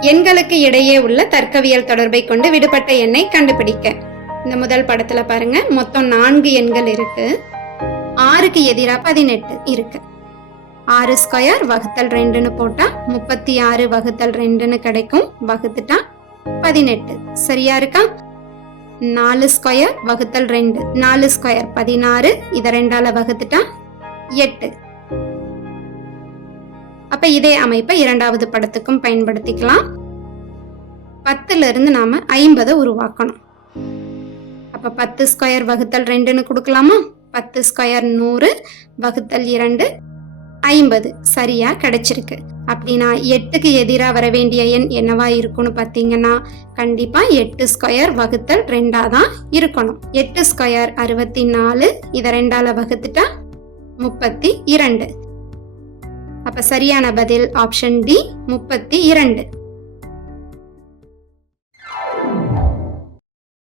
எண்களுக்கு இடையே உள்ள தர்க்கவியல் தொடர்பை கொண்டு விடுபட்ட எண்ணை கண்டுபிடிக்க. இந்த முதல் படத்துல பாருங்க மொத்தம் நான்கு எண்கள் இருக்கு. ஆறுக்கு எதிராக பதினெட்டு இருக்கு. ஆறு ஸ்கொயர் வகுத்தல் ரெண்டுன்னு போட்டா முப்பத்தி ஆறு வகுத்தல் ரெண்டுன்னு கிடைக்கும். வகுத்துட்டா பதினெட்டு. சரியா இருக்கா? நாலு ஸ்கொயர் வகுத்தல் ரெண்டு. நாலு ஸ்கொயர் பதினாறு. இதை ரெண்டால வகுத்துட்டா எட்டு. அப்ப இதே அமைப்பை இரண்டாவது படத்துக்கும் பயன்படுத்திக்கலாம். பத்துல இருந்து நாம ஐம்பதை உருவாக்கணும். அப்ப பத்து ஸ்கொயர் வகுத்தல் ரெண்டுன்னு கொடுக்கலாமா? பத்து ஸ்கொயர் நூறு வகுத்தல் இரண்டு ஐம்பது. சரியா கிடைச்சிருக்கு. அப்படின்னா எட்டுக்கு எதிராக வர வேண்டிய எண் என்னவா இருக்கும்னு பார்த்தீங்கன்னா கண்டிப்பா எட்டு ஸ்கொயர் வகுத்தல் ரெண்டா தான் இருக்கணும். எட்டு ஸ்கொயர் அறுபத்தி நாலு இதை ரெண்டால வகுத்துட்டா முப்பத்தி இரண்டு. அப்ப சரியான பதில் ஆப்ஷன் டி முப்பத்தி இரண்டு.